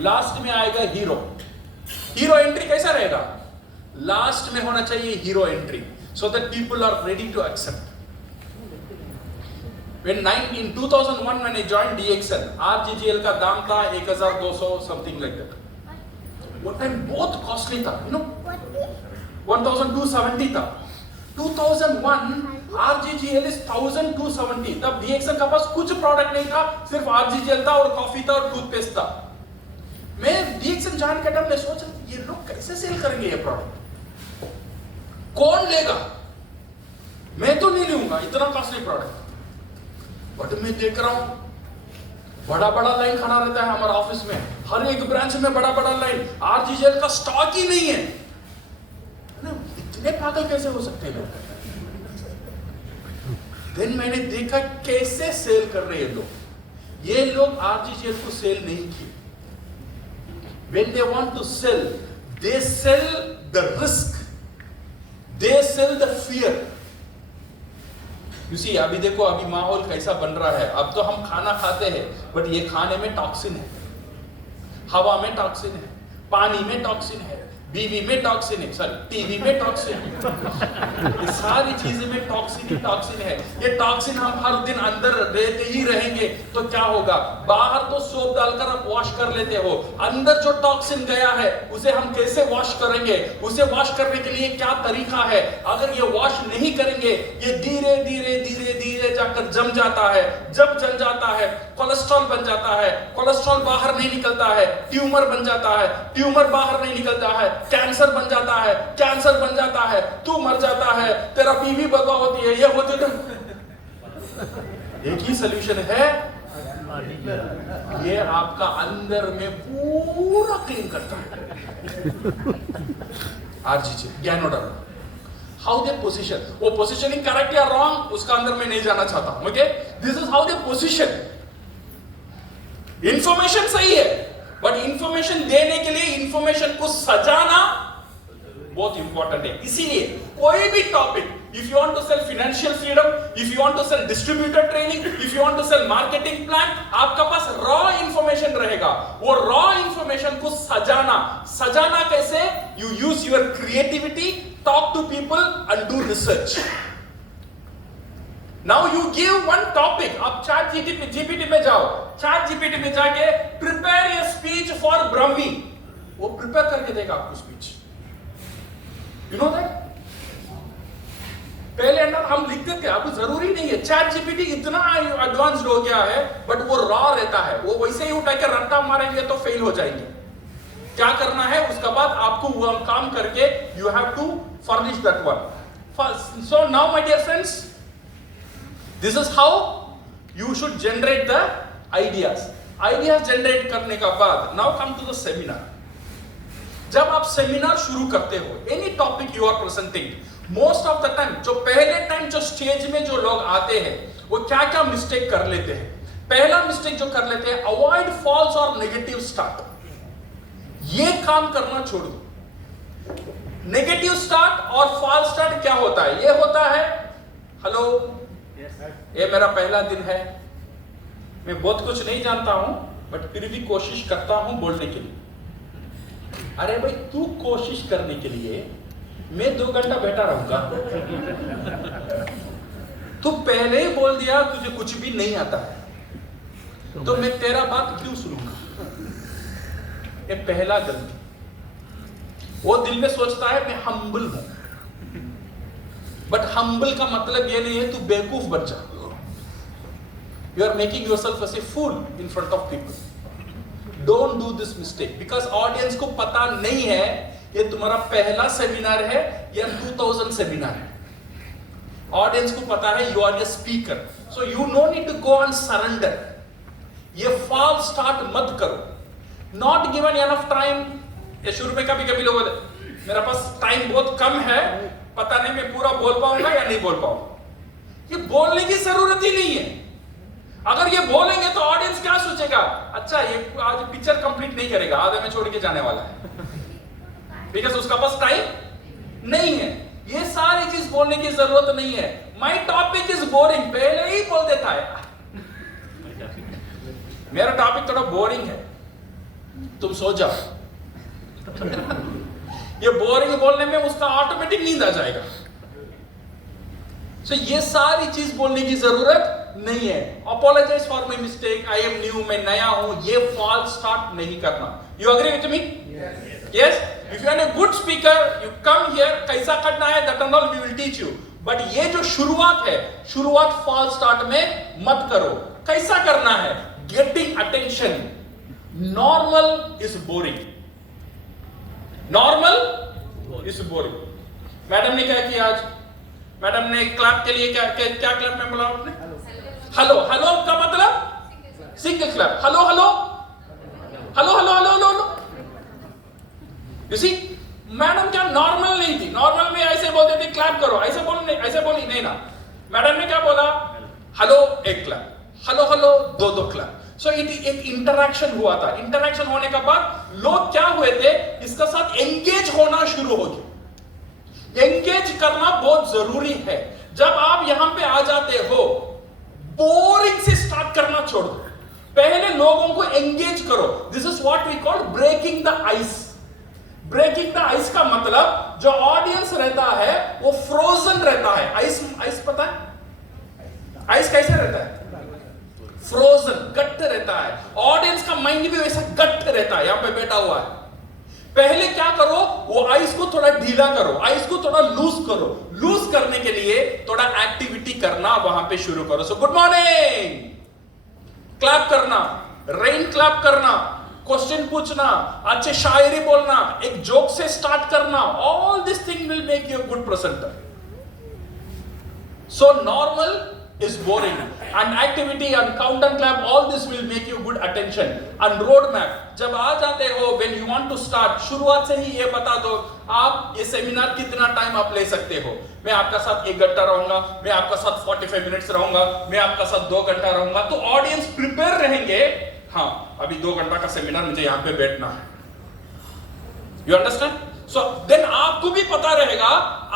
Last में आएगा hero. Hero entry कैसा रहेगा? लास्ट में होना चाहिए hero entry, so that people are ready to accept. In 2001 when I joined DXL, RGGL का दाम था 1200 something like that. वो टाइम बहुत कॉस्टली था, you know, 1270 था। 2001 RGGL is 1270। तब DXL का पास कुछ प्रोडक्ट नहीं था, सिर्फ RGGL था और कॉफी था और टूथपेस्ट था। मैं DXL जान के टाइम में सोचा ये लोग कैसे सेल करेंगे ये प्रोडक्ट, कौन लेगा? मैं तो नहीं लूंगा इतना कॉस्टली प्रोडक्ट। बट मैं देख रहा हूं बड़ा बड़ा लाइन खड़ा रहता है हमारे ऑफिस में, हर एक ब्रांच में बड़ा बड़ा लाइन। RGGL का स्टॉक ही नहीं है। इतने पागल कैसे हो सकते हैं लोग? देन मैंने देखा कैसे सेल कर रहे हैं लोग। ये लोग RGGL को सेल नहीं किए। When they want to sell, they sell the risk, they sell the fear. You see, अभी देखो अभी माहौल कैसा बन रहा है। अब तो हम खाना खाते हैं, बट ये खाने में टॉक्सिन है, हवा में टॉक्सिन है, पानी में टॉक्सिन है, बीवी में टॉक्सिन है, सॉरी टीवी में टॉक्सिन है, ये सारी चीजें में टॉक्सिन ही टॉक्सिन है। ये टॉक्सिन हम हर दिन अंदर रहते ही रहेंगे तो क्या होगा? बाहर तो सोप डालकर आप वॉश कर लेते हो, अंदर जो टॉक्सिन गया है उसे हम कैसे वॉश करेंगे? उसे वॉश करने के लिए क्या तरीका है? अगर ये वॉश नहीं करेंगे ये धीरे धीरे धीरे धीरे जाकर जम जाता है। जब जम जाता है कोलेस्ट्रॉल बन जाता है, कोलेस्ट्रॉल बाहर नहीं निकलता है, ट्यूमर बन जाता है, ट्यूमर बाहर नहीं निकलता है, कैंसर बन जाता है, कैंसर बन जाता है, तू मर जाता है, तेरा बीवी बर्बाद होती है, ये होती है। एक ही सॉल्यूशन है, ये आपका अंदर में पूरा क्लीन करता है। RGGL ज्ञानोडर्म, हाउ दे पोजीशन, वो पोजीशनिंग करेक्ट या रॉन्ग उसका अंदर में नहीं जाना चाहता हूं। Okay, this is how they position. Information सही है, बट इंफॉर्मेशन देने के लिए इंफॉर्मेशन को सजाना बहुत इंपॉर्टेंट है। इसीलिए कोई भी topic, if you want to sell financial freedom, if you want to sell distributor training, if you want to sell marketing plan, आपका पास रॉ इंफॉर्मेशन रहेगा। वो रॉ इंफॉर्मेशन को सजाना कैसे? You use your creativity, talk to people and do research. Now you give one topic. आप chat GPT में जाओ, चैट जीपीटी में जाके प्रिपेयर ए स्पीच फॉर ब्रह्मी, वो प्रिपेयर करके देगा आपको स्पीच। You know that? पहले अंदर हम लिखते थे, अब जरूरी नहीं है। चैट जीपीटी इतना एडवांस्ड हो गया है, बट वो रॉ रहता है, वो वैसे ही उठा के रट्टा मारेंगे तो फेल हो जाएंगे। क्या करना है उसका बाद आपको वो काम करके you have to furnish that one. So now my dear friends, this is how you should generate the ideas generate करने का बाद now come to the seminar। जब आप सेमिनार शुरू करते हो, any topic you are presenting, most of the time जो पहले टाइम जो स्टेज में जो लोग आते हैं वो क्या क्या मिस्टेक कर लेते हैं? पहला मिस्टेक जो कर लेते हैं, अवॉइड फॉल्स और नेगेटिव स्टार्ट। ये काम करना छोड़ दो। नेगेटिव स्टार्ट और फॉल्स स्टार्ट क्या होता है? ये होता है, हेलो ये मेरा पहला दिन है, मैं बहुत कुछ नहीं जानता हूं, बट फिर भी कोशिश करता हूं बोलने के लिए। अरे भाई, तू कोशिश करने के लिए मैं 2 घंटा बैठा रहूंगा? तू पहले ही बोल दिया तुझे कुछ भी नहीं आता है, तो मैं तेरा बात क्यों सुनूंगा? ये पहला गलती। वो दिल में सोचता है मैं हम्बल हूं, बट हम्बल का मतलब ये नहीं है तू बेवकूफ बन जा। You are making yourself as a fool in front of people. Don't do this mistake, because audience को पता नहीं है ये तुम्हारा पहला सेमिनार है या 2000 सेमिनार है। ऑडियंस को पता है you are a speaker, so you no need to go and surrender. ये false start मत करो। Not given enough time, ये शुरू में कभी लोग मेरा पास टाइम बहुत कम है, पता नहीं मैं पूरा बोल पाऊंगा या नहीं बोल पाऊंगा। ये बोलने की जरूरत ही नहीं है। अगर ये बोलेंगे तो ऑडियंस क्या सोचेगा? अच्छा ये आज पिक्चर कंप्लीट नहीं करेगा, आधे में छोड़ के जाने वाला है, बिकॉज़ उसका पास टाइम नहीं है। ये सारी चीज बोलने की जरूरत नहीं है। माय टॉपिक इज बोरिंग, पहले ही बोल देता है मेरा टॉपिक थोड़ा बोरिंग है, तुम सो जाओ। ये बोरिंग बोलने में उसका ऑटोमेटिक नींद आ जाएगा। So, ये सारी चीज बोलने की जरूरत नहीं है। Apologize for my mistake, I am new, मैं नया हूं, ये false start नहीं करना। You agree with me? Yes. If you are a good speaker, you come here, कैसा करना है that and all we will teach you. But ये जो शुरुआत है, शुरुआत false start में मत करो। कैसा करना है? Getting attention. Normal is boring. Normal is boring. Madam ने क्या किया आज? मैडम ने क्लैप के लिए क्या क्लैप में बोला आपने? हेलो। हेलो का मतलब single clap. Hello hello hello hello hello hello. You see, madam क्या नॉर्मल नहीं थी। नॉर्मल में ऐसे बोलते थे क्लैप करो, ऐसे बोली नहीं ना। मैडम ने क्या बोला? हेलो एक क्लैप, हेलो हेलो दो क्लैप। सो एक इंटरैक्शन हुआ था। इंटरैक्शन होने के बाद लोग क्या हुए थे, इसका साथ एंगेज होना शुरू हो गए। एंगेज करना बहुत जरूरी है। जब आप यहां पे आ जाते हो, बोरिंग से स्टार्ट करना छोड़ दो, पहले लोगों को एंगेज करो। This is what we call breaking the ice. Breaking the ice का मतलब जो ऑडियंस रहता है वो फ्रोजन रहता है। आइस पता है आइस कैसे रहता है? फ्रोजन, गट्ट रहता है। ऑडियंस का माइंड भी वैसा गट्ट रहता है। यहां पे बैठा हुआ है। पहले क्या करो, वो आइस को थोड़ा ढीला करो, आइस को थोड़ा लूज करो। लूज करने के लिए थोड़ा एक्टिविटी करना वहां पे शुरू करो। सो गुड मॉर्निंग, क्लैप करना, रेन क्लैप करना, क्वेश्चन पूछना, अच्छे शायरी बोलना, एक जोक से स्टार्ट करना। All this thing will make you a good presenter. So normal is boring, and activity and count and clap, all this will make you good attention. And road map, जब आ जाते हो, when you want to start, शुरुआत से ही ये बता दो आप ये सेमिनार कितना टाइम आप ले सकते हो। मैं आपका साथ 1 घंटा रहूंगा, मैं आपका साथ 45 मिनट्स रहूंगा, मैं आपका साथ 2 घंटा रहूंगा। तो ऑडियंस प्रिपेयर रहेंगे, हाँ अभी 2 घंटा का सेमिनार मुझे यहाँ पे बैठना है। You understand? सो देन आपको भी पता रहेगा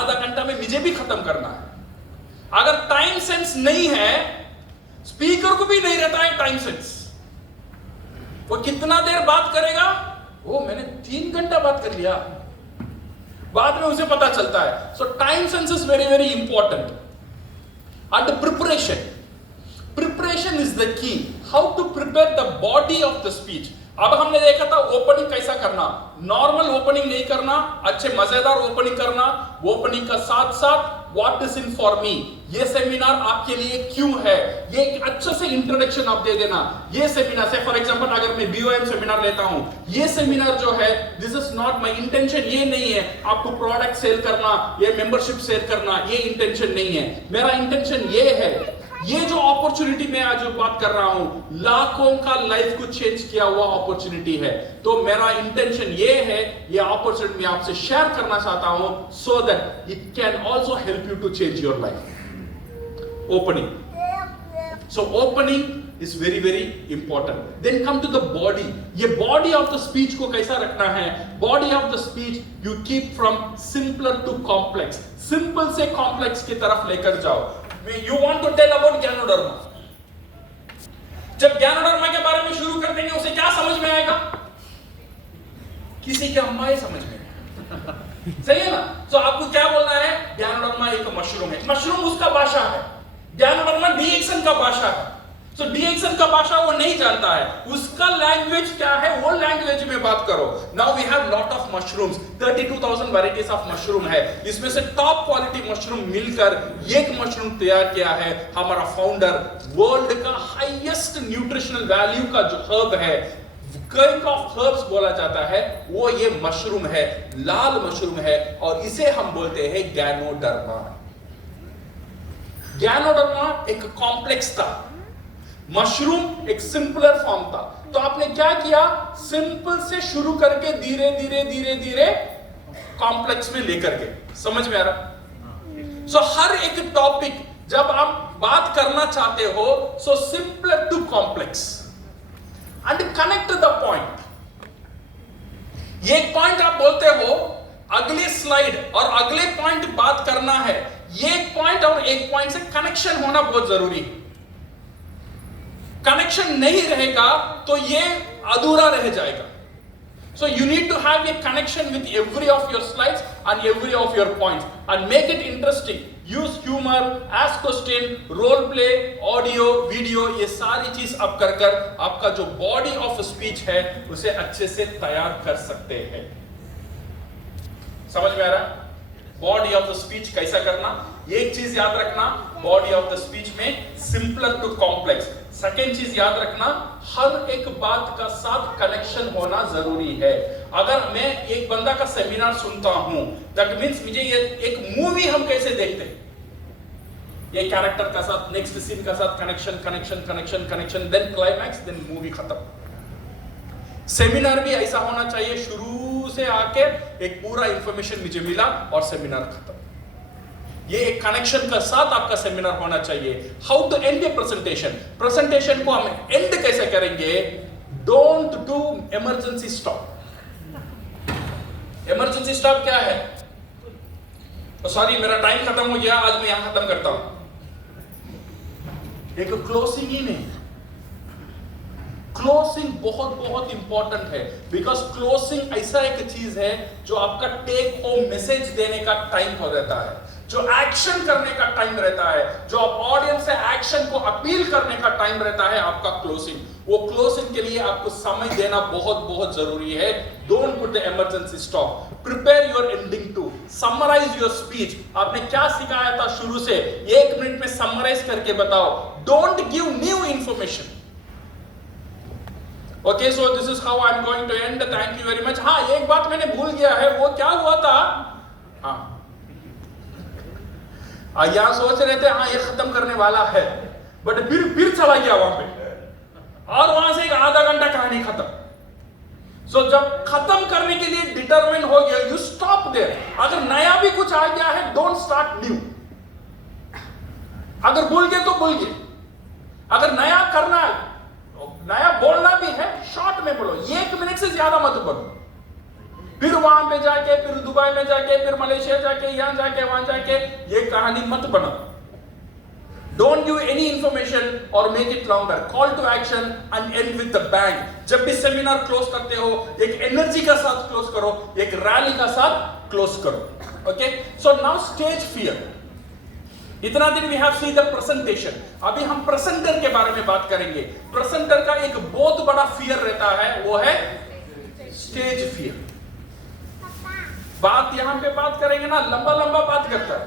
आधा घंटा में मुझे भी खत्म करना है। अगर टाइम सेंस नहीं है, स्पीकर को भी नहीं रहता है टाइम सेंस, वो कितना देर बात करेगा? वो मैंने 3 घंटा बात कर लिया, बाद में उसे पता चलता है। So time sense is very very important. And preparation is the key. How to prepare the body of the speech. अब हमने देखा था ओपनिंग कैसा करना। नॉर्मल ओपनिंग नहीं करना, अच्छे मजेदार ओपनिंग करना। ओपनिंग का साथ साथ what is in for me, ये सेमिनार आपके लिए क्यों है, ये एक अच्छे से इंट्रोडक्शन आप दे देना। ये सेमिनार से फॉर एग्जांपल अगर मैं BOM सेमिनार लेता हूं, ये सेमिनार जो है, this is not my intention, ये नहीं है आपको प्रोडक्ट सेल करना, ये मेंबरशिप सेल करना, ये इंटेंशन नहीं है। मेरा इंटेंशन ये है, ये जो अपॉर्चुनिटी मैं आज जो बात कर रहा हूं, लाखों का लाइफ को चेंज किया हुआ अपॉर्चुनिटी है। तो मेरा इंटेंशन ये है, ये अपॉर्चुनिटी मैं आपसे शेयर करना चाहता हूं, so that it can also help you to change your life. Opening. So opening is very very important. Then come to the body. ये बॉडी ऑफ द स्पीच को कैसा रखना है? Body of the speech you keep from simpler to complex. Simple से complex की तरफ लेकर जाओ। You want to tell about ज्ञानोधर्म। जब ज्ञानोधर्म के बारे में शुरू कर देंगे, उसे क्या समझ में आएगा? किसी के अम्मा ही समझ में सही है ना? तो आपको क्या बोलना है? ज्ञानोधर्म एक मशरूम है। मशरूम उसका भाषा है, ज्ञानोधर्म डीएक्सन का भाषा है। तो डीएक्सन का भाषा वो नहीं जानता है, उसका लैंग्वेज क्या है, वो लैंग्वेज में बात करो। Now we have lot of mushrooms, 32,000 varieties of mushroom है। इसमें से टॉप क्वालिटी मशरूम मिलकर एक मशरूम तैयार किया है हमारा फाउंडर। वर्ल्ड का हाईएस्ट न्यूट्रिशनल वैल्यू का जो हर्ब है, किंग ऑफ हर्ब्स बोला जाता है, वो ये मशरूम है, लाल मशरूम है, और इसे हम बोलते हैं गैनोडर्मा। गैनोडर्मा एक कॉम्प्लेक्स था, मशरूम एक सिंपलर फॉर्म था। तो आपने क्या किया? सिंपल से शुरू करके धीरे धीरे धीरे धीरे कॉम्प्लेक्स में लेकर के। समझ में आ रहा? सो हर एक टॉपिक जब आप बात करना चाहते हो, so simpler to complex and connect the point. एक पॉइंट आप बोलते हो, अगले स्लाइड और अगले पॉइंट बात करना है। एक पॉइंट और एक पॉइंट से कनेक्शन होना बहुत जरूरी है। कनेक्शन नहीं रहेगा तो ये अधूरा रह जाएगा। So you need to have a connection with every of your slides and every of your points and make it interesting. Use humor, ask question, role play, audio, video, ये सारी चीज आप कर कर आपका जो body of speech है उसे अच्छे से तैयार कर सकते हैं. समझ में आ रहा? बॉडी ऑफ द स्पीच कैसा करना, एक चीज याद रखना, बॉडी ऑफ द स्पीच में सिंपलर टू कॉम्प्लेक्स. सेकेंड चीज याद रखना, हर एक बात का साथ कनेक्शन होना जरूरी है. अगर मैं एक बंदा का सेमिनार सुनता हूं, दैट मींस मुझे ये एक मूवी हम कैसे देखते हैं, ये कैरेक्टर का साथ नेक्स्ट सीन का साथ connection connection connection connection, then climax, then movie खत्म. सेमिनार भी ऐसा होना चाहिए, शुरू से आके एक पूरा इंफॉर्मेशन मुझे मिला और सेमिनार खत्म. ये एक कनेक्शन का साथ आपका सेमिनार होना चाहिए. How to end a presentation, presentation को हम एंड कैसे करेंगे? Don't do emergency stop. Emergency stop क्या है? सॉरी मेरा टाइम खत्म हो गया, आज मैं यहां खत्म करता हूं. एक क्लोजिंग ही नहीं. क्लोजिंग बहुत बहुत इंपॉर्टेंट है, बिकॉज क्लोजिंग ऐसा एक चीज है जो आपका टेक होम मैसेज देने का टाइम हो रहता है, जो एक्शन करने का टाइम रहता है, जो आप ऑडियंस से एक्शन को अपील करने का टाइम रहता है आपका क्लोजिंग. वो क्लोजिंग के लिए आपको समय देना बहुत बहुत जरूरी है. Don't put the emergency stop. Prepare your ending to, summarise your speech. आपने क्या सिखाया था शुरू से, 1 मिनट में समराइज करके बताओ. Don't give new information. Okay, so this is how I'm going to end. Thank you very much. हाँ, एक बात मैंने भूल गया है, वो क्या हुआ था? हाँ, यहाँ सोच रहे थे हाँ ये खत्म करने वाला है, बट फिर चला गया वहां पे और वहां से एक आधा घंटा कहानी खत्म. So जब खत्म करने के लिए डिटरमिन हो गया, you stop there. अगर नया भी कुछ आ गया है, don't start new. अगर भूल गए तो भूल गए. अगर नया करना है, नया बोलना भी है, शॉर्ट में बोलो, 1 मिनट से ज्यादा मत बोलो. फिर वहां पे जाके, फिर दुबई में जाके, फिर मलेशिया जाके, यहां जाके, वहां जाके ये कहानी मत बनाओ. डोंट गिव एनी इंफॉर्मेशन और make it longer. Call to action and end with the bang. जब भी सेमिनार क्लोज करते हो, एक एनर्जी का साथ क्लोज करो, एक रैली का साथ क्लोज करो. Okay, so now stage fear. इतना दिन we have seen the presentation. अभी हम प्रेजेंटर के बारे में बात करेंगे. प्रेजेंटर का एक बहुत बड़ा फियर रहता है, वो है स्टेज फियर. बात यहां पे बात करेंगे ना, लंबा लंबा बात करता है.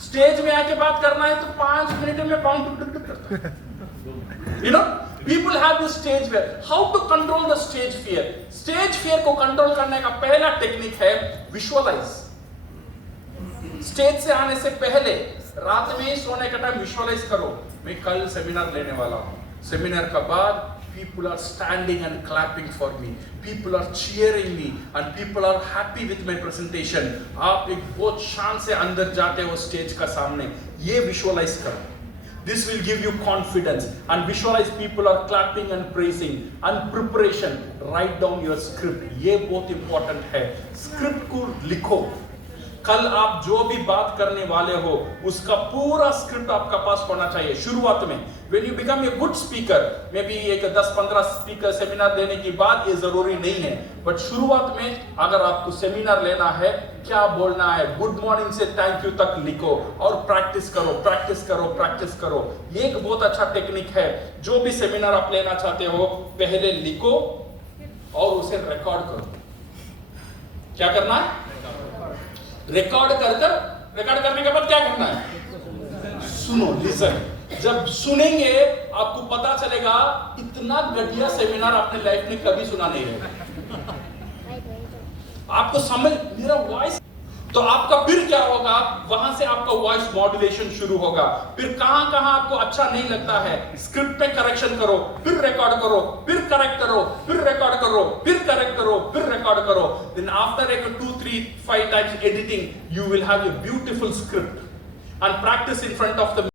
स्टेज में आके बात करना है तो 5 मिनट में पाउंड टुक टुक करता है. You know, people have this stage fear. How to control the stage fear? Stage fear को कंट्रोल करने का पहला टेक्निक है विजुअलाइज. स्टेज से आने से पहले रात में सोने का टाइम विजुअलाइज करो, मैं कल सेमिनार लेने वाला हूं. सेमिनार का बाद people are standing and clapping for me, people are cheering me and people are happy with my presentation. आप एक बहुत शान से अंदर जाते हो स्टेज का सामने, ये विजुअलाइज करो. This will give you confidence and visualize people are clapping and praising. And preparation, write down your script. ये बहुत important है. स्क्रिप्ट को लिखो. कल आप जो भी बात करने वाले हो उसका पूरा स्क्रिप्ट आपका पास होना चाहिए. शुरुआत में when you become a good speaker, maybe एक 10-15 स्पीकर सेमिनार देने की बात ये जरूरी नहीं है, बट शुरुआत में अगर आपको सेमिनार लेना है, क्या बोलना है, गुड मॉर्निंग से थैंक यू तक लिखो और प्रैक्टिस करो प्रैक्टिस करो प्रैक्टिस करो. ये एक बहुत अच्छा टेक्निक है. जो भी सेमिनार आप लेना चाहते हो, पहले लिखो और उसे रिकॉर्ड करो. क्या करना है? रिकॉर्ड करने के बाद क्या करना है? सुनो, लिसन. जब सुनेंगे आपको पता चलेगा इतना घटिया सेमिनार आपने लाइफ में कभी सुना नहीं है. आपको समझ मेरा वॉइस, तो आपका फिर क्या होगा, वहां से आपका वॉइस मॉड्यूलेशन शुरू होगा. फिर कहां आपको अच्छा नहीं लगता है, स्क्रिप्ट में करेक्शन करो, फिर रिकॉर्ड करो, फिर करेक्ट करो, फिर रिकॉर्ड करो, फिर करेक्ट करो, फिर रिकॉर्ड करो. Then after 2, 3, 5 times editing, you will have a beautiful script. And practice in front of the